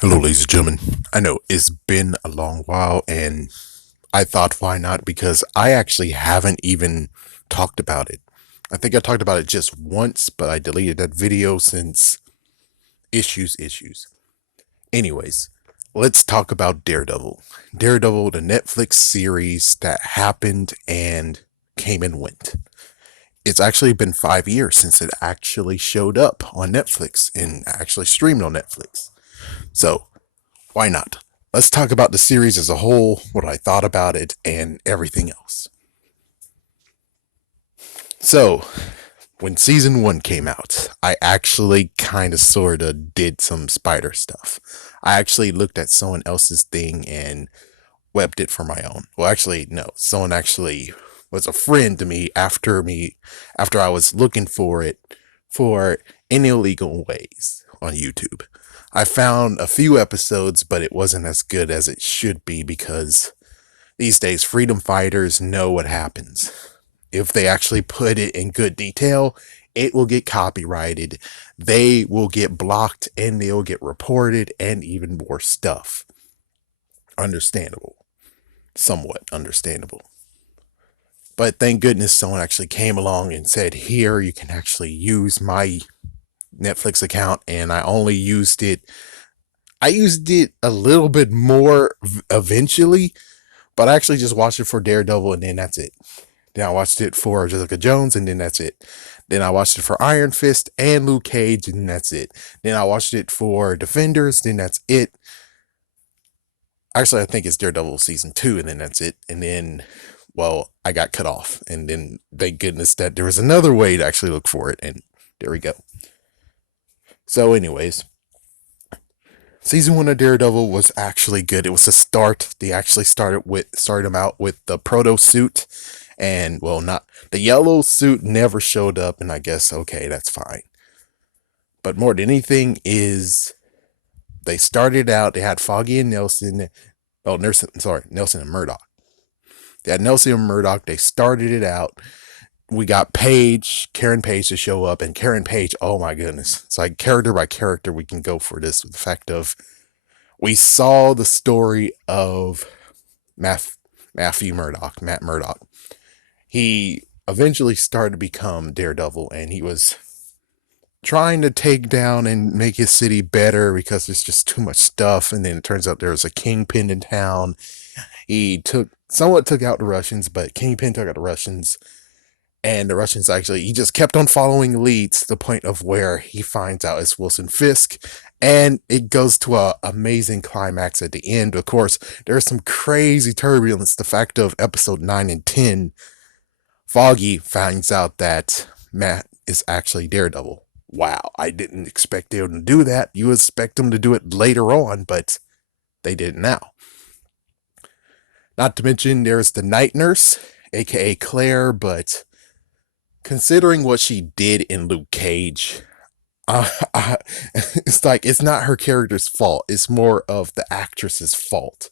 Hello, ladies and gentlemen. I know it's been a long while, and I thought, why not? Because I actually haven't even talked about it. I think I talked about it just once, but I deleted that video since issues. Anyways, let's talk about Daredevil. Daredevil, the Netflix series that happened and came and went. It's actually been 5 years since it actually showed up on Netflix and actually streamed on Netflix. So, why not? Let's talk about the series as a whole, what I thought about it, and everything else. So, when season one came out, I actually kind of sort of did some spider stuff. I actually looked at someone else's thing and webbed it for my own. Well, actually, no. Someone actually was a friend to me after I was looking for it for in illegal ways on YouTube. I found a few episodes, but it wasn't as good as it should be because these days freedom fighters know what happens. If they actually put it in good detail, it will get copyrighted, they will get blocked, and they'll get reported, and even more stuff. Understandable. Somewhat understandable. But thank goodness someone actually came along and said, here, you can actually use my Netflix account, and I used it a little bit more eventually, but I actually just watched it for Daredevil, and then that's it. Then I watched it for Jessica Jones, and then that's it. Then I watched it for Iron Fist and Luke Cage, and that's it. Then I watched it for Defenders, then that's it. Actually, I think it's Daredevil season 2, and then that's it. And then, well, I got cut off. And then, thank goodness that there was another way to actually look for it, and there we go. So, anyways, season 1 of Daredevil was actually good. It was a start. They actually started him out with the proto suit, and well, not the yellow suit never showed up, and I guess okay, that's fine. But more than anything is they started out. They had Foggy and Nelson. Oh, Nelson and Murdoch. They had Nelson and Murdoch. They started it out. We got Karen Page to show up, and Karen Page. Oh my goodness, it's like character by character. We can go for this with the fact of we saw the story of Matthew Murdoch, Matt Murdoch. He eventually started to become Daredevil, and he was trying to take down and make his city better because there's just too much stuff. And then it turns out there was a kingpin in town. He somewhat took out the Russians, but Kingpin took out the Russians. And the Russians actually, he just kept on following leads to the point of where he finds out it's Wilson Fisk. And it goes to a amazing climax at the end. Of course, there's some crazy turbulence. The fact of episode 9 and 10, Foggy finds out that Matt is actually Daredevil. Wow, I didn't expect them to do that. You expect them to do it later on, but they did it now. Not to mention, there's the night nurse, aka Claire, but considering what she did in Luke Cage, uh, it's like it's not her character's fault. It's more of the actress's fault.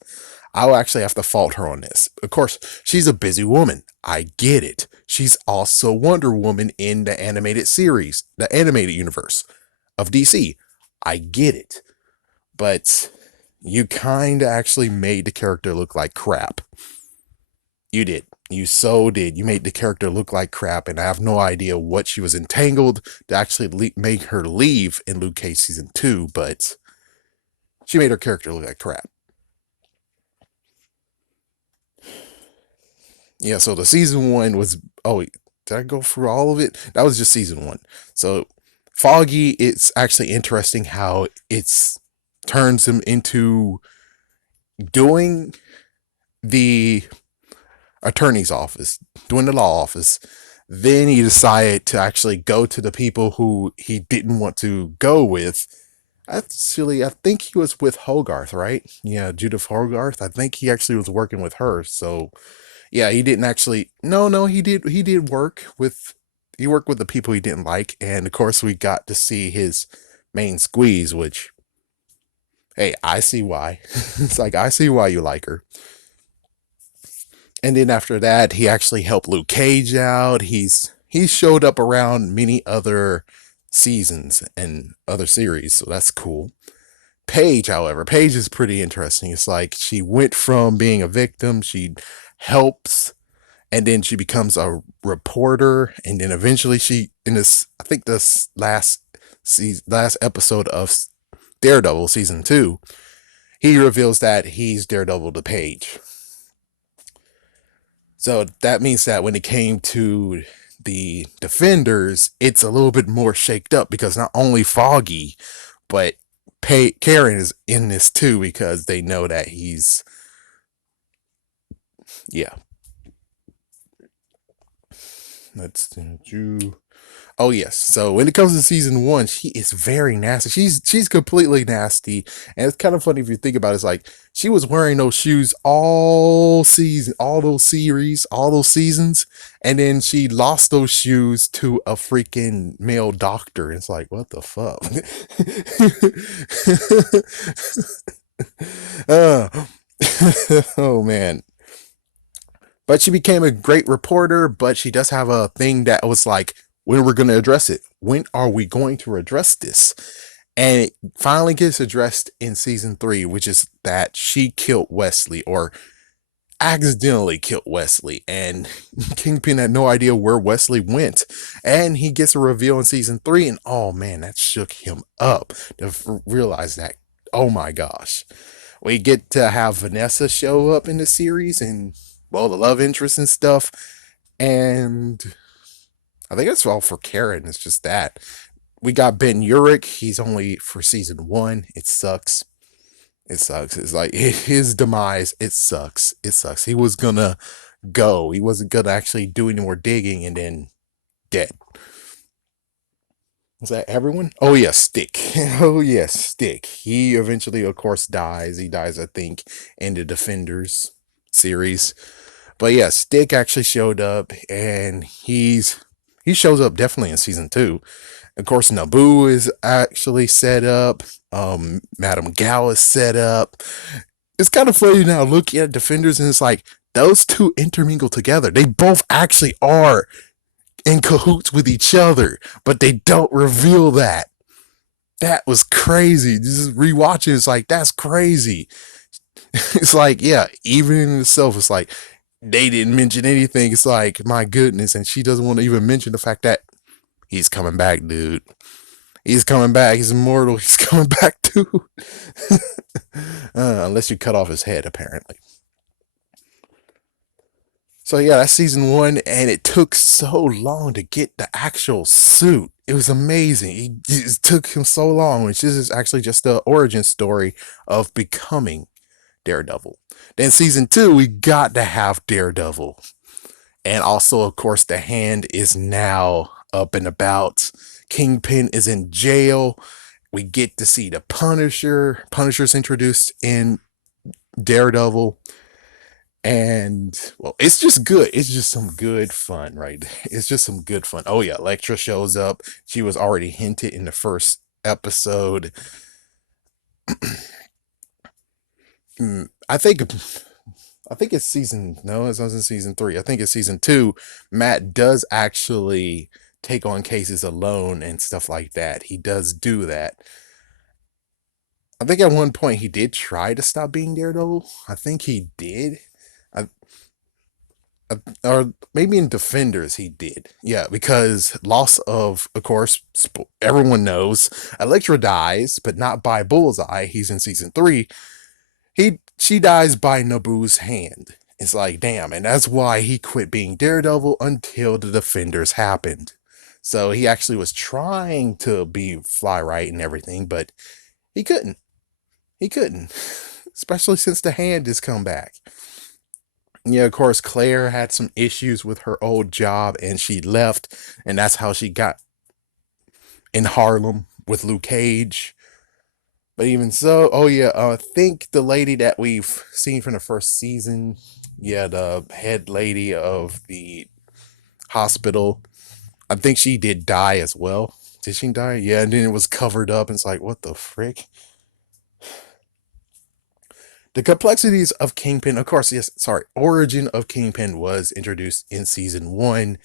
I'll actually have to fault her on this. Of course, she's a busy woman. I get it. She's also Wonder Woman in the animated series, the animated universe of DC. I get it. But you kind of actually made the character look like crap. You did. You so did. You made the character look like crap, and I have no idea what she was entangled to actually make her leave in Luke Cage season 2, but she made her character look like crap. Yeah, so the season 1 was. Oh, wait, did I go through all of it? That was just season 1. So, Foggy, it's actually interesting how it's turns him into doing the attorney's office, doing the law office. Then he decided to actually go to the people who he didn't want to go with. Actually, I think he was with Hogarth, right? Yeah, Judith Hogarth. I think he actually was working with her. So, yeah, he didn't actually. No, he did. He did work with. He worked with the people he didn't like, and of course, we got to see his main squeeze. Which, hey, I see why. It's like I see why you like her. And then after that, he actually helped Luke Cage out. He showed up around many other seasons and other series, so that's cool. Paige, however, Paige is pretty interesting. It's like she went from being a victim, she helps, and then she becomes a reporter, and then eventually she, in this, I think this last episode of Daredevil season 2, he reveals that he's Daredevil to Paige. So that means that when it came to the Defenders, it's a little bit more shaked up because not only Foggy, but Karen is in this too because they know that he's, yeah. Let's do. Oh yes. So when it comes to season 1, she is very nasty. She's completely nasty, and it's kind of funny if you think about it. It's like she was wearing those shoes all season, all those series, all those seasons, and then she lost those shoes to a freaking male doctor. It's like what the fuck. uh, oh man. But she became a great reporter, but she does have a thing that was like, when we're going to address it? When are we going to address this? And it finally gets addressed in season 3, which is that she killed Wesley, or accidentally killed Wesley. And Kingpin had no idea where Wesley went. And he gets a reveal in season 3, and oh man, that shook him up to realize that. Oh my gosh. We get to have Vanessa show up in the series, and well, the love interest and stuff. And I think that's all for Karen. It's just that we got Ben Urich. He's only for season 1. It sucks. It sucks. It's like his demise. It sucks. It sucks. He was gonna go. He wasn't gonna actually do any more digging, and then dead. Was that everyone? Oh yes, Stick. Oh yes, Stick. He eventually, of course, dies. He dies, I think, in the Defenders series. But yeah, Stick actually showed up, and he shows up definitely in season 2. Of course, Naboo is actually set up. Madame Gal is set up. It's kind of funny now looking at Defenders, and it's like those two intermingle together. They both actually are in cahoots with each other, but they don't reveal that. That was crazy. Just rewatching, it's like that's crazy. It's like, yeah, even in itself, it's like they didn't mention anything. It's like, my goodness, and she doesn't want to even mention the fact that he's coming back, dude. He's coming back. He's immortal. He's coming back too. Unless you cut off his head, apparently. So yeah, that's season 1, and it took so long to get the actual suit. It was amazing. It took him so long, which is actually just the origin story of becoming Daredevil. Then season 2, we got to have Daredevil. And also, of course, the Hand is now up and about. Kingpin is in jail. We get to see the Punisher. Punisher's introduced in Daredevil. And, well, it's just good. It's just some good fun, right? It's just some good fun. Oh, yeah, Elektra shows up. She was already hinted in the first episode. I think it's season, no, it's not in season 3. I think it's season 2. Matt does actually take on cases alone and stuff like that. He does do that. I think at one point he did try to stop being Daredevil. I think he did. I, or maybe in Defenders he did. Yeah, because loss of course, everyone knows Elektra dies, but not by Bullseye. He's in season 3. She dies by Naboo's hand. It's like, damn, and that's why he quit being Daredevil until the Defenders happened. So he actually was trying to be fly right and everything, but he couldn't. He couldn't. Especially since the Hand has come back. Yeah, of course, Claire had some issues with her old job and she left, and that's how she got in Harlem with Luke Cage. But even so, oh yeah, I think the lady that we've seen from the first season, yeah, the head lady of the hospital, I think she did die as well. Did she die? Yeah, and then it was covered up, and it's like, what the frick? The complexities of Kingpin, of course, yes, sorry, origin of Kingpin was introduced in season 1,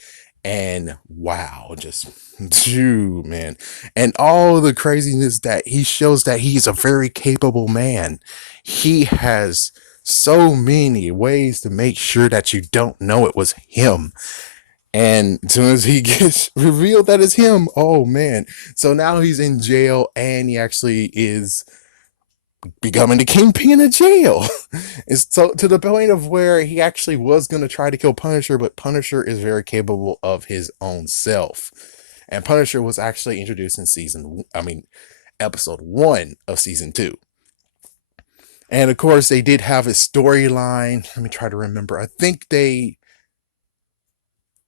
And wow, just phew, man. And all the craziness that he shows that he's a very capable man. He has so many ways to make sure that you don't know it was him. And as soon as he gets revealed that it's him, oh man. So now he's in jail and he actually is becoming the kingpin of jail. It's so to the point of where he actually was going to try to kill Punisher, but Punisher is very capable of his own self. And Punisher was actually introduced in episode 1 of season 2. And of course, they did have a storyline. Let me try to remember. I think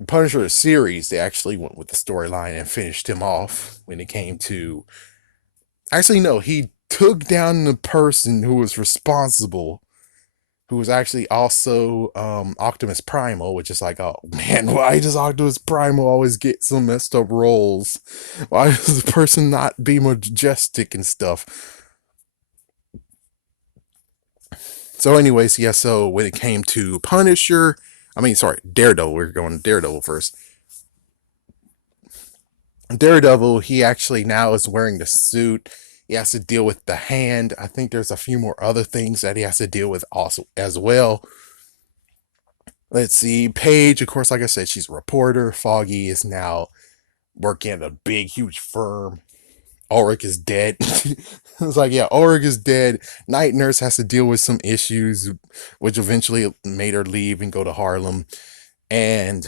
Punisher series, they actually went with the storyline and finished him off when it came to. Actually, no, he took down the person who was responsible, who was actually also Optimus Primal, which is like, oh man, why does Optimus Primal always get some messed up roles? Why does the person not be majestic and stuff? So, anyways, yeah, so when it came to Daredevil, we're going to Daredevil first. Daredevil, he actually now is wearing the suit. He has to deal with the hand. I think there's a few more other things that he has to deal with also as well. Let's see. Paige, of course, like I said, she's a reporter. Foggy is now working at a big, huge firm. Ulrich is dead. It's like, yeah, Ulrich is dead. Night Nurse has to deal with some issues, which eventually made her leave and go to Harlem. And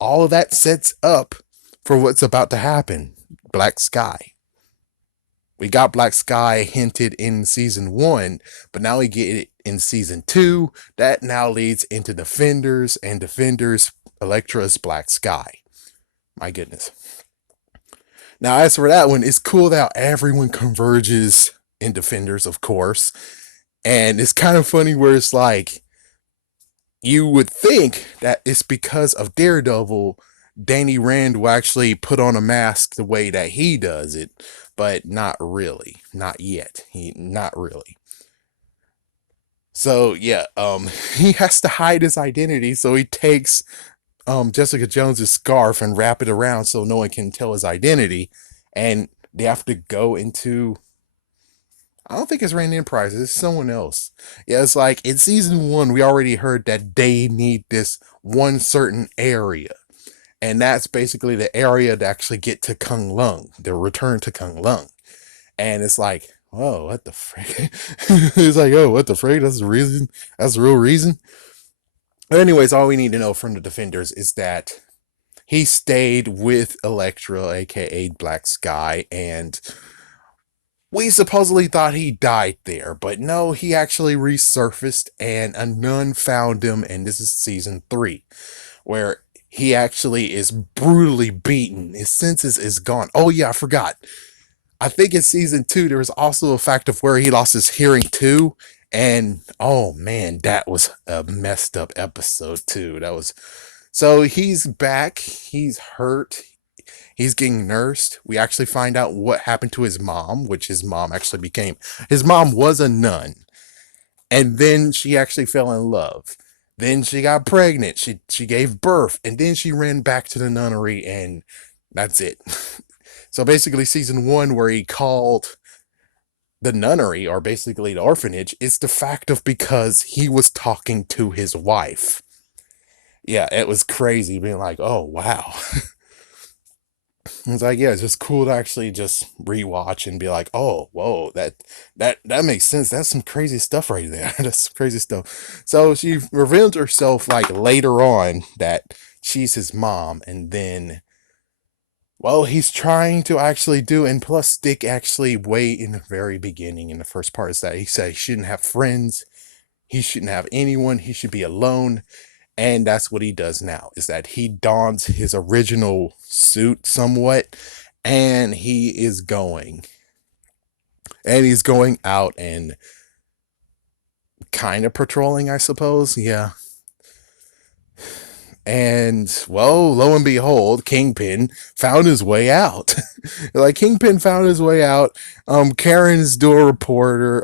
all of that sets up for what's about to happen. Black Sky. We got Black Sky hinted in season 1, but now we get it in season 2. That now leads into Defenders, and Defenders, Elektra's Black Sky. My goodness. Now, as for that one, it's cool that everyone converges in Defenders, of course. And it's kind of funny where it's like, you would think that it's because of Daredevil, Danny Rand will actually put on a mask the way that he does it, but not really. Not yet. Not really. So yeah, he has to hide his identity, so he takes Jessica Jones's scarf and wrap it around so no one can tell his identity, and they have to go into. I don't think it's Rand Enterprise. It's someone else. Yeah, it's like in season 1, we already heard that they need this one certain area, and that's basically the area to actually get to Kung Lung, the return to Kung Lung, and it's like, oh, what the frick? It's like, oh, what the frick? That's the reason. That's the real reason. But anyways, all we need to know from the Defenders is that he stayed with Elektra, aka Black Sky, and we supposedly thought he died there, but no, he actually resurfaced and a nun found him, and this is season 3, where he actually is brutally beaten. His senses is gone. Oh yeah, I forgot. I think in season 2, there was also a fact of where he lost his hearing too. And oh man, that was a messed up episode too. That was so he's back, he's hurt, he's getting nursed. We actually find out what happened to his mom, which his mom actually became. His mom was a nun. And then she actually fell in love. Then she got pregnant. She gave birth. And then she ran back to the nunnery, and that's it. So basically, season 1, where he called the nunnery, or basically the orphanage, is the fact of because he was talking to his wife. Yeah, it was crazy being like, oh wow. It's like, yeah, it's just cool to actually just rewatch and be like, oh, whoa, that makes sense. That's some crazy stuff right there. That's some crazy stuff. So she revealed herself like later on that she's his mom, and then, well, he's trying to actually do, and plus Stick actually way in the very beginning in the first part is that he said he shouldn't have friends, he shouldn't have anyone, he should be alone. And that's what he does now, is that he dons his original suit somewhat, and he is going. And he's going out and kind of patrolling, I suppose. Yeah. And, well, lo and behold, Kingpin found his way out. Like, Kingpin found his way out. Karen is still a reporter.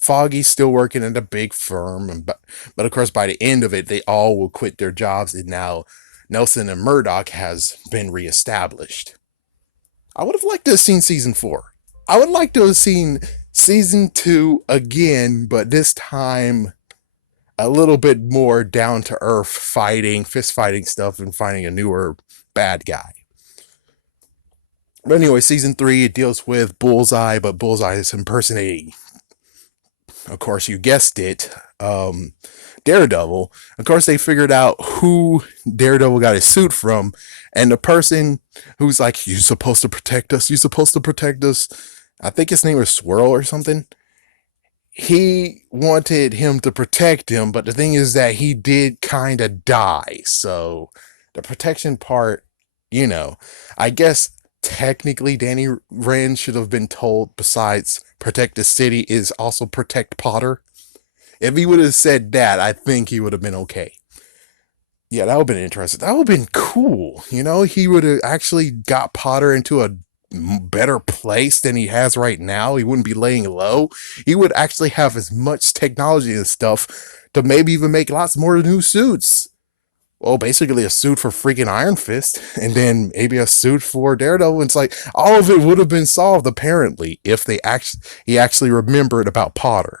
Foggy's still working at a big firm, but of course by the end of it, they all will quit their jobs, and now Nelson and Murdoch has been reestablished. I would have liked to have seen season 4. I would like to have seen season 2 again, but this time a little bit more down to earth fighting, fist fighting stuff, and finding a newer bad guy. But anyway, season 3, it deals with Bullseye, but Bullseye is impersonating, of course, you guessed it, Daredevil. Of course, they figured out who Daredevil got his suit from, and the person who's like, "You're supposed to protect us. You're supposed to protect us." I think his name was Swirl or something. He wanted him to protect him, but the thing is that he did kind of die. So the protection part, you know, I guess technically Danny Rand should have been told, besides protect the city, is also protect Potter. If he would have said that, I think he would have been okay. Yeah, that would have been interesting. That would have been cool. You know, he would have actually got Potter into a better place than he has right now. He wouldn't be laying low. He would actually have as much technology and stuff to maybe even make lots more new suits. Well, basically a suit for freaking Iron Fist, and then maybe a suit for Daredevil. It's like all of it would have been solved apparently if he actually remembered about Potter.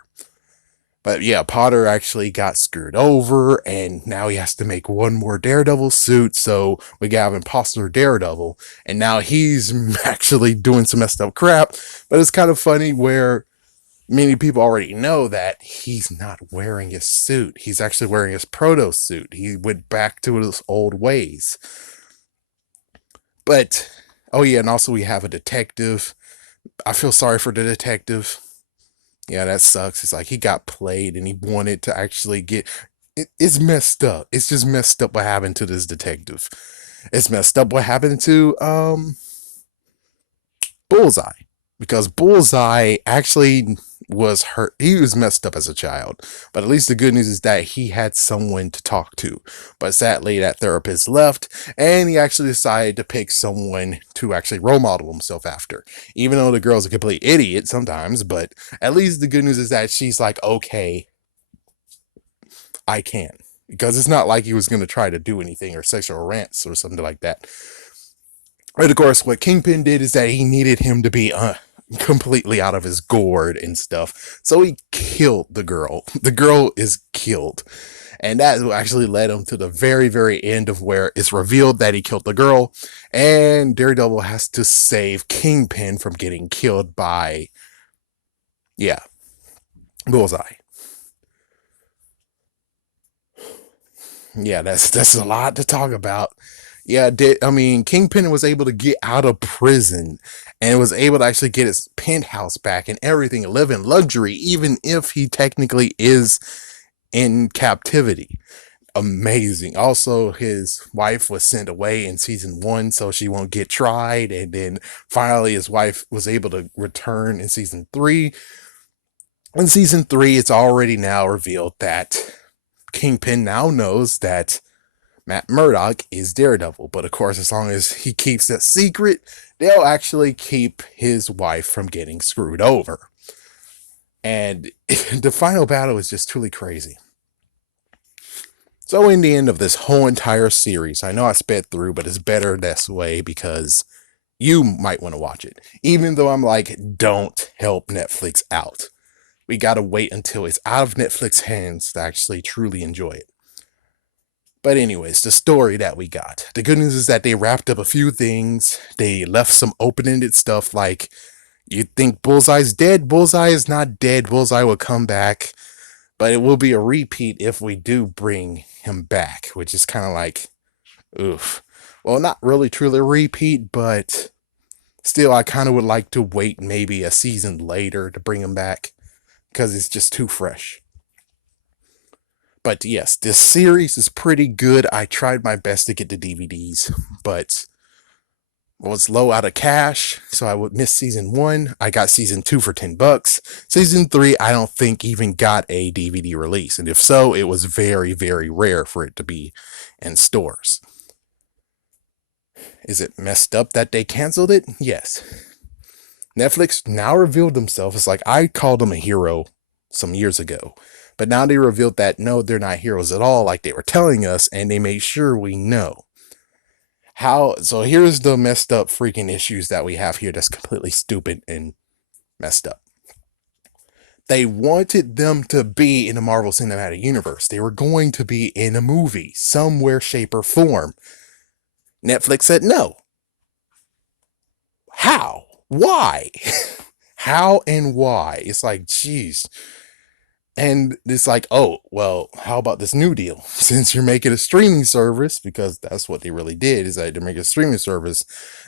But yeah, Potter actually got screwed over, and now he has to make one more Daredevil suit. So we got imposter Daredevil, and now he's actually doing some messed up crap. But it's kind of funny where many people already know that he's not wearing his suit. He's actually wearing his proto suit. He went back to his old ways. But, oh yeah, and also we have a detective. I feel sorry for the detective. Yeah, that sucks. It's like he got played and he wanted to actually get. It's messed up. It's just messed up what happened to this detective. It's messed up what happened to Bullseye, because Bullseye actually was hurt. He was messed up as a child, but at least the good news is that he had someone to talk to. But sadly, that therapist left, and he actually decided to pick someone to actually role model himself after. Even though the girl's a complete idiot sometimes, but at least the good news is that she's like, okay, I can. Because it's not like he was going to try to do anything or sexual rants or something like that. But of course, what Kingpin did is that he needed him to be completely out of his gourd and stuff. So he killed the girl. The girl is killed. And that actually led him to the very, very end of where it's revealed that he killed the girl. And Daredevil has to save Kingpin from getting killed by, yeah, Bullseye. Yeah, that's a lot to talk about. Yeah, I mean, Kingpin was able to get out of prison and was able to actually get his penthouse back and everything, live in luxury, even if he technically is in captivity. Amazing. Also, his wife was sent away in season 1 so she won't get tried, and then finally his wife was able to return in season 3. In season 3, it's already now revealed that Kingpin now knows that Matt Murdock is Daredevil, but of course, as long as he keeps that secret, they'll actually keep his wife from getting screwed over. And the final battle is just truly crazy. So in the end of this whole entire series, I know I sped through, but it's better this way because you might want to watch it. Even though I'm like, don't help Netflix out. We gotta wait until it's out of Netflix hands to actually truly enjoy it. But anyways, the story that we got. The good news is that they wrapped up a few things. They left some open-ended stuff like, you think Bullseye's dead? Bullseye is not dead. Bullseye will come back. But it will be a repeat if we do bring him back, which is kind of like, oof. Well, not really truly a repeat, but still, I kind of would like to wait maybe a season later to bring him back because it's just too fresh. But yes, this series is pretty good. I tried my best to get the DVDs, but was low out of cash, so I would miss season 1. I got season 2 for $10. Season 3, I don't think even got a DVD release, and if so, it was very, very rare for it to be in stores. Is it messed up that they canceled it? Yes. Netflix now revealed themselves. It's like, I called them a hero some years ago, but now they revealed that no, they're not heroes at all, like they were telling us, and they made sure we know. How, so here's the messed up freaking issues that we have here that's completely stupid and messed up. They wanted them to be in the Marvel Cinematic Universe. They were going to be in a movie, somewhere, shape, or form. Netflix said no. How? Why? How and why? It's like, geez. And it's like, oh, well, how about this new deal? Since you're making a streaming service, because that's what they really did, is that they're making a streaming service,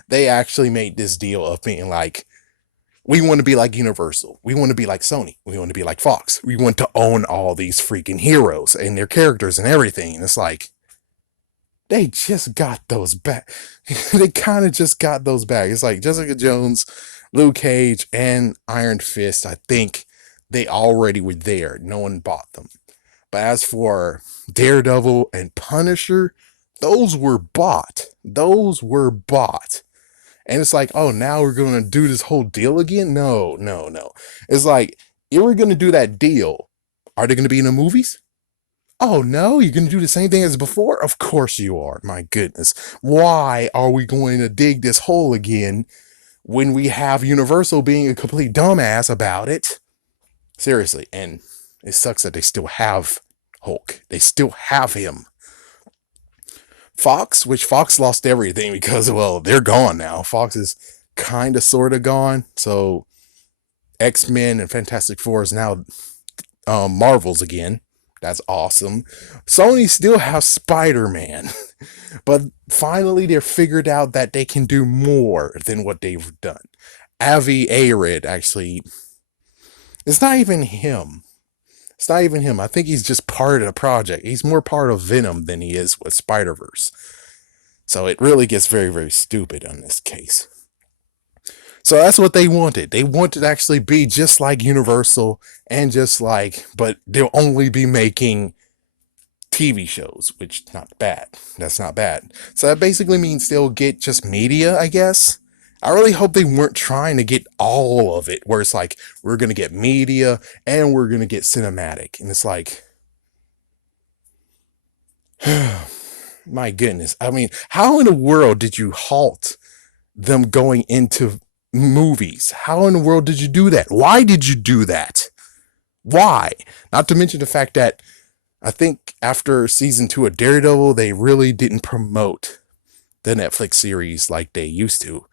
they actually made this deal of being like, we want to be like Universal. We want to be like Sony. We want to be like Fox. We want to own all these freaking heroes and their characters and everything. And it's like, they just got those back. They kind of just got those back. It's like Jessica Jones, Luke Cage, and Iron Fist. I think they already were there. No one bought them. But as for Daredevil and Punisher, those were bought. Those were bought. And it's like, oh, now we're going to do this whole deal again? No, no, no. It's like, if we're going to do that deal, are they going to be in the movies? Oh, no, you're going to do the same thing as before? Of course you are. My goodness. Why are we going to dig this hole again when we have Universal being a complete dumbass about it? Seriously. And it sucks that they still have Hulk. They still have him. Fox, which Fox lost everything because, well, they're gone now. Fox is kind of sort of gone. So X-Men and Fantastic Four is now Marvel's again. That's awesome. Sony still has Spider-Man, but finally they're figured out that they can do more than what they've done. Avi Arad, actually, it's not even him. It's not even him. I think he's just part of the project. He's more part of Venom than he is with Spider-Verse. So it really gets very, very stupid in this case. So that's what they wanted. They wanted to actually be just like Universal and just like, but they'll only be making TV shows, which not bad. That's not bad. So that basically means they'll get just media, I guess. I really hope they weren't trying to get all of it, where it's like, we're going to get media and we're going to get cinematic. And it's like, my goodness. I mean, how in the world did you halt them going into movies? How in the world did you do that? Why did you do that? Why? Not to mention the fact that I think after season 2 of Daredevil, they really didn't promote the Netflix series like they used to.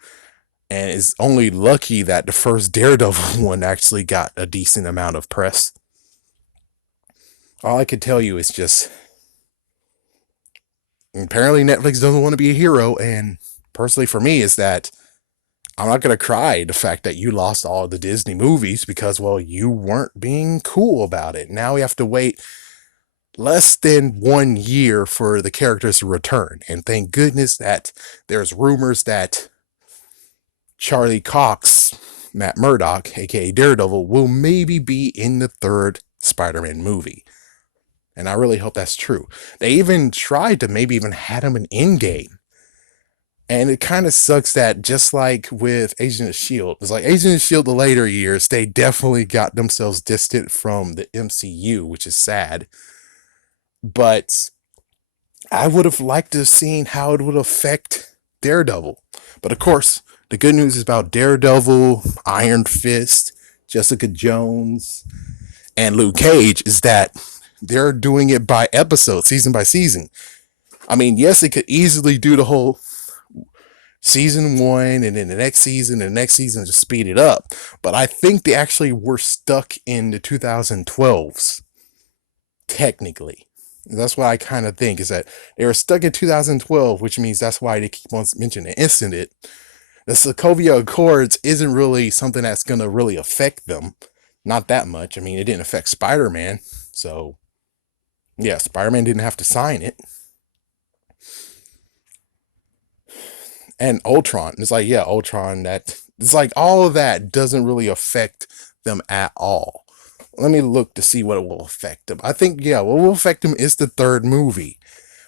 And it's only lucky that the first Daredevil one actually got a decent amount of press. All I can tell you is just, apparently Netflix doesn't want to be a hero. And personally for me is that I'm not going to cry the fact that you lost all the Disney movies because, well, you weren't being cool about it. Now we have to wait less than 1 year for the characters to return. And thank goodness that there's rumors that Charlie Cox, Matt Murdock, aka Daredevil, will maybe be in the third Spider-Man movie. And I really hope that's true. They even tried to maybe even had him in Endgame. And it kind of sucks that just like with Agent of S.H.I.E.L.D., it's like Agent of S.H.I.E.L.D. the later years, they definitely got themselves distant from the MCU, which is sad. But I would have liked to have seen how it would affect Daredevil. But of course, the good news is about Daredevil, Iron Fist, Jessica Jones, and Luke Cage is that they're doing it by episode, season by season. I mean, yes, they could easily do the whole season 1 and then the next season and the next season to speed it up. But I think they actually were stuck in the 2012s, technically. That's what I kind of think, is that they were stuck in 2012, which means that's why they keep on mentioning Instant. The Sokovia Accords isn't really something that's going to really affect them. Not that much. I mean, it didn't affect Spider-Man. So, yeah, Spider-Man didn't have to sign it. And Ultron. It's like, yeah, Ultron, that, it's like all of that doesn't really affect them at all. Let me look to see what it will affect them. I think, yeah, what will affect them is the third movie,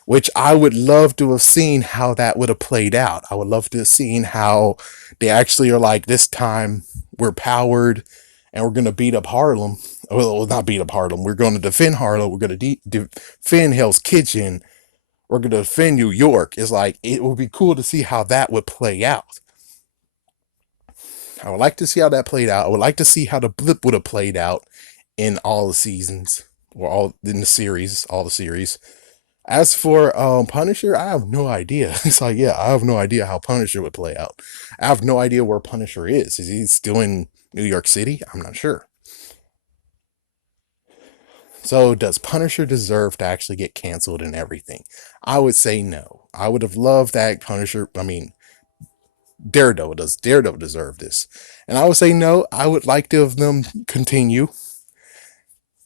which I would love to have seen how that would have played out. I would love to have seen how they actually are like, this time we're powered and we're going to beat up Harlem. Well, not beat up Harlem. We're going to defend Harlem. We're going to defend Hell's Kitchen. We're going to defend New York. It's like, it would be cool to see how that would play out. I would like to see how that played out. I would like to see how the blip would have played out in all the seasons, or all in the series, all the series. As for Punisher, I have no idea. It's like, yeah, I have no idea how Punisher would play out. I have no idea where Punisher is. Is he still in New York City? I'm not sure. So, does Punisher deserve to actually get canceled and everything? I would say no. I would have loved that Punisher. I mean, Daredevil, does Daredevil deserve this? And I would say no. I would like to have them continue.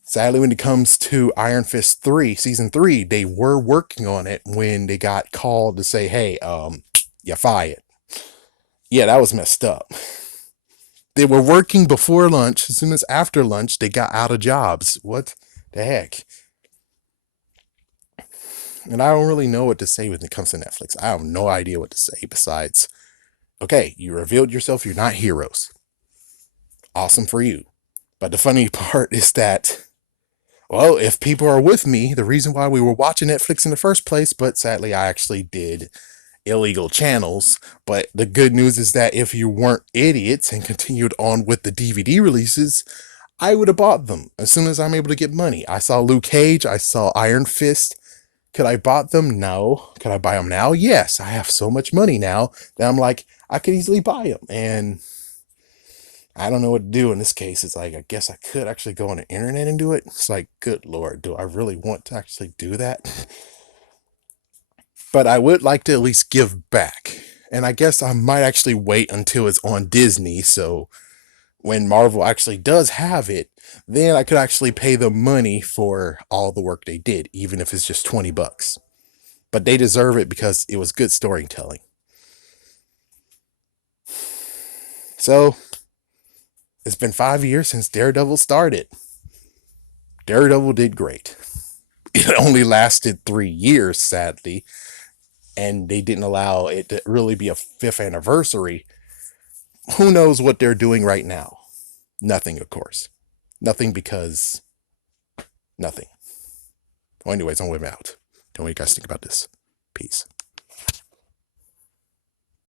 Sadly, when it comes to Iron Fist 3, season 3, they were working on it when they got called to say, hey, you're fired. Yeah, that was messed up. They were working before lunch. As soon as after lunch, they got out of jobs. What the heck? And I don't really know what to say when it comes to Netflix. I have no idea what to say besides, okay, you revealed yourself, you're not heroes. Awesome for you. But the funny part is that, well, if people are with me, the reason why we were watching Netflix in the first place, but sadly I actually did illegal channels. But the good news is that if you weren't idiots and continued on with the DVD releases, I would have bought them as soon as I'm able to get money. I saw Luke Cage, I saw Iron Fist. Could I bought them? No. Could I buy them now? Yes. I have so much money now that I'm like, I could easily buy them. And I don't know what to do in this case. It's like, I guess I could actually go on the internet and do it. It's like, good Lord, do I really want to actually do that? But I would like to at least give back. And I guess I might actually wait until it's on Disney. So when Marvel actually does have it, then I could actually pay them money for all the work they did, even if it's just $20. But they deserve it because it was good storytelling. So it's been 5 years since Daredevil started. Daredevil did great. It only lasted 3 years, sadly, and they didn't allow it to really be a fifth anniversary. Who knows what they're doing right now? Nothing, of course. Nothing, because nothing. Well, anyways, I'm out. Tell me what you guys think about this. Peace.